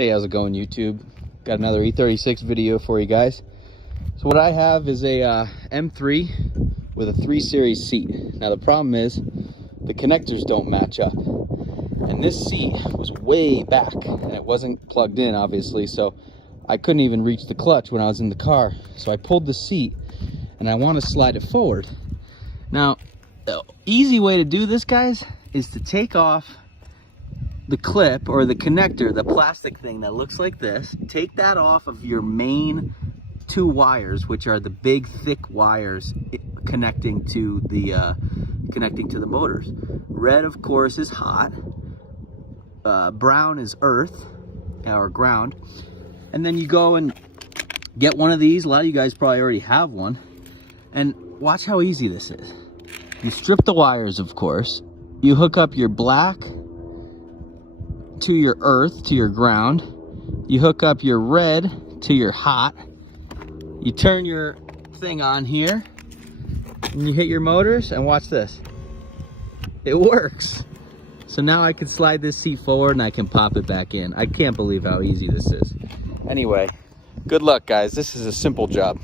Hey, how's it going, YouTube? Got another E36 video for you guys. So what I have is a M3 with a 3 Series seat. Now the problem is the connectors don't match up, and this seat was way back and it wasn't plugged in, obviously, so I couldn't even reach the clutch when I was in the car. So I pulled the seat and I want to slide it forward. Now the easy way to do this, guys, is to take off the clip or the connector, the plastic thing that looks like this. Take that off of your main 2 wires, which are the big thick wires connecting to the motors. Red, of course, is hot. Brown is earth or ground. And then you go and get one of these. A lot of you guys probably already have one. And watch how easy this is. You strip the wires, of course. You hook up your black to your earth, to your ground. You hook up your red to your hot. You turn your thing on here and you hit your motors, and watch this. It works. So now I can slide this seat forward and I can pop it back in. I can't believe how easy this is. Anyway, good luck, guys. This is a simple job.